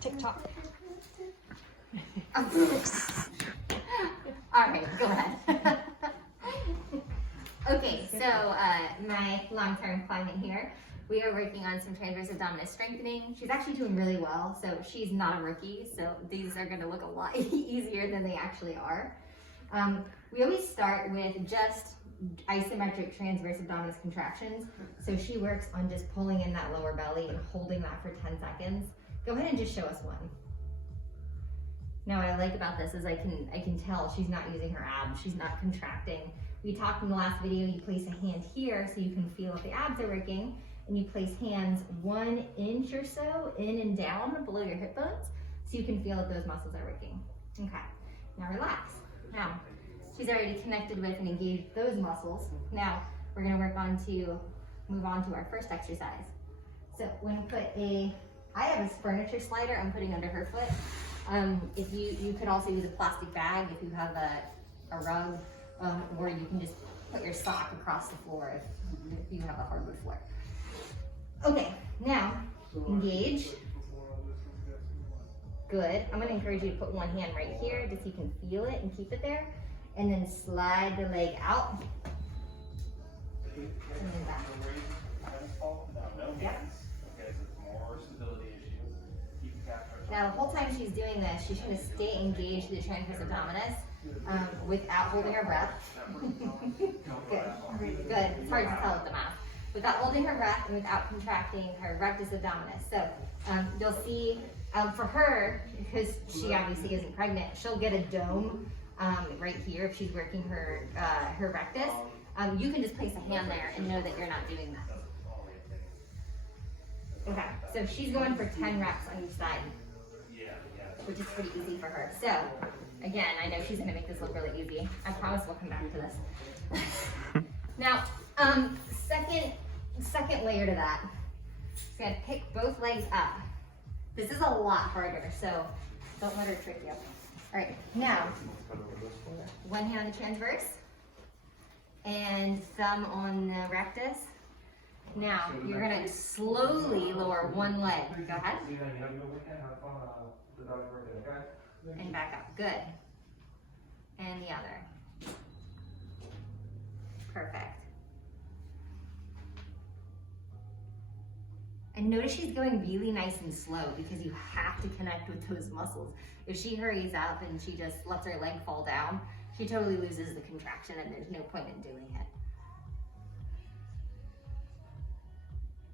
TikTok. All right, go ahead. Okay, so my long-term client here, we are working on some transverse abdominis strengthening. She's actually doing really well, so she's not a rookie, so these are gonna look a lot easier than they actually are. We always start with just isometric transverse abdominis contractions. So she works on just pulling in that lower belly and holding that for 10 seconds. Go ahead and just show us one. Now what I like about this is I can tell she's not using her abs, she's not contracting. We talked in the last video, you place a hand here so you can feel if the abs are working, and you place hands 1 inch or so in and down below your hip bones so you can feel if those muscles are working. Okay, now relax. Now, she's already connected with and engaged those muscles. Now, we're gonna move on to our first exercise. So we're gonna put I have a furniture slider I'm putting under her foot. If you could also use a plastic bag if you have a rug, or you can just put your sock across the floor if you have a hardwood floor. Okay, now engage. Good. I'm gonna encourage you to put one hand right here just so you can feel it and keep it there. And then slide the leg out. And then back. Yep. Now the whole time she's doing this, she's going to stay engaged to the transverse abdominis without holding her breath. Good. Good. It's hard to tell with the mask. Without holding her breath and without contracting her rectus abdominis. So you'll see for her, because she obviously isn't pregnant, she'll get a dome right here if she's working her rectus. You can just place a hand there and know that you're not doing that. Okay, so she's going for 10 reps on each side, which is pretty easy for her. So, again, I know she's gonna make this look really easy. I promise we'll come back to this. Now, second layer to that, she's gonna pick both legs up. This is a lot harder, so don't let her trick you. All right, now, one hand on the transverse, and thumb on the rectus. Now, you're gonna slowly lower one leg. Go ahead. And back up, good. And the other. Perfect. And notice she's going really nice and slow because you have to connect with those muscles. If she hurries up and she just lets her leg fall down, she totally loses the contraction and there's no point in doing it.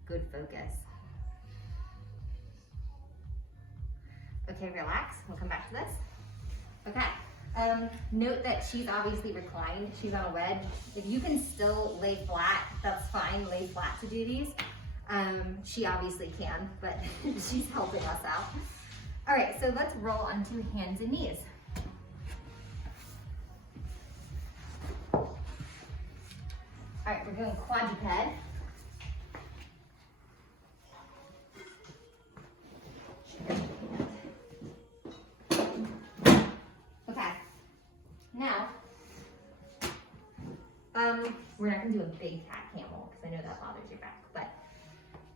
Good focus. Okay, relax. We'll come back to this. Okay. Note that she's obviously reclined. She's on a wedge. If you can still lay flat, that's fine. Lay flat to do these. She obviously can, but she's helping us out. All right, so let's roll onto hands and knees. All right, we're going quadruped. Okay, now, we're not gonna do a big cat camel because I know that bothers your back, but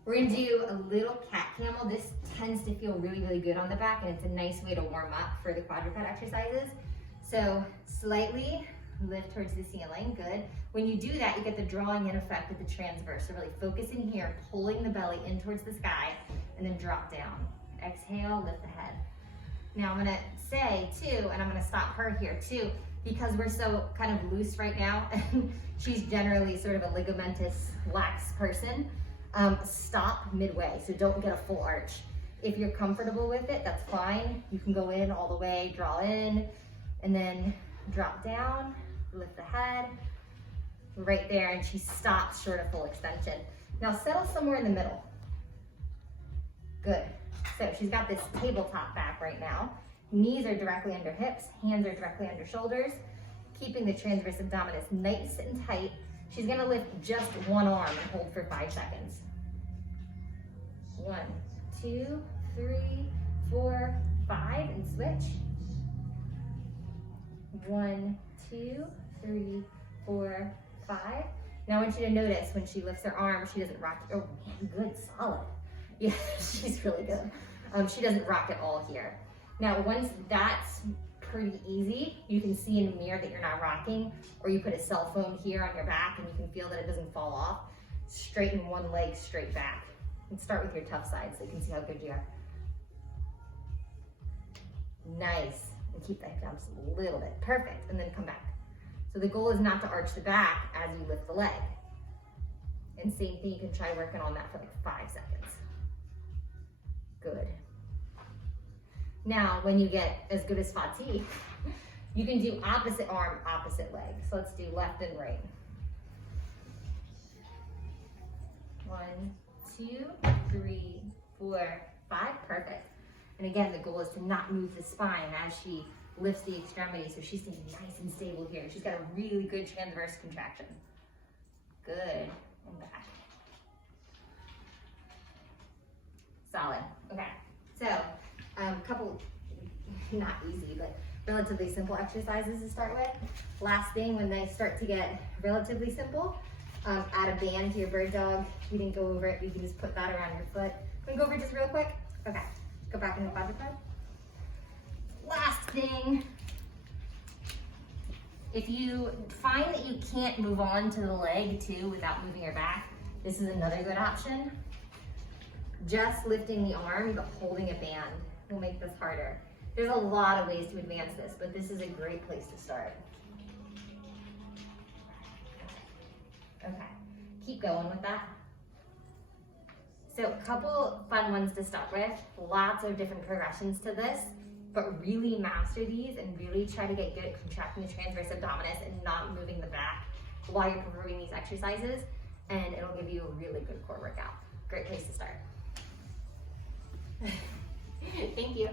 we're gonna do a little cat camel. This tends to feel really, really good on the back and it's a nice way to warm up for the quadruped exercises. So slightly lift towards the ceiling, good. When you do that, you get the drawing in effect with the transverse. So really focus in here, pulling the belly in towards the sky and then drop down. Exhale, lift the head. Now I'm gonna say too, and I'm gonna stop her here too, because we're so kind of loose right now, and she's generally sort of a ligamentous, lax person. Stop midway, so don't get a full arch. If you're comfortable with it, that's fine. You can go in all the way, draw in, and then drop down, lift the head, right there, and she stops short of full extension. Now settle somewhere in the middle. Good. So she's got this tabletop back right now. Knees are directly under hips, hands are directly under shoulders, keeping the transverse abdominis nice and tight. She's gonna lift just one arm and hold for 5 seconds. 1, 2, 3, 4, 5, and switch. 1, 2, 3, 4, 5. Now I want you to notice when she lifts her arm, she doesn't rock. Oh man, good, solid. Yeah, she's really good. She doesn't rock at all here. Now, once that's pretty easy, you can see in the mirror that you're not rocking, or you put a cell phone here on your back and you can feel that it doesn't fall off. Straighten one leg straight back. And start with your tough side so you can see how good you are. Nice. And keep that down just a little bit. Perfect. And then come back. So the goal is not to arch the back as you lift the leg. And same thing, you can try working on that for like 5 seconds. Good. Now, when you get as good as fatigue, you can do opposite arm, opposite leg. So let's do left and right. 1, 2, 3, 4, 5. Perfect. And again, the goal is to not move the spine as she lifts the extremity, so she's staying nice and stable here. She's got a really good transverse contraction. Good. And back. Solid. Okay. So, a couple, not easy, but relatively simple exercises to start with. Last thing, when they start to get relatively simple, add a band to your bird dog. If you didn't go over it, you can just put that around your foot. Can we go over it just real quick? Okay. Go back in the quadruped. Last thing, if you find that you can't move on to the leg too without moving your back, this is another good option. Just lifting the arm but holding a band will make this harder. There's a lot of ways to advance this, but this is a great place to start. Okay, keep going with that. So a couple fun ones to start with. Lots of different progressions to this, but really master these and really try to get good at contracting the transverse abdominis and not moving the back while you're performing these exercises, and it'll give you a really good core workout. Great place to start. Thank you.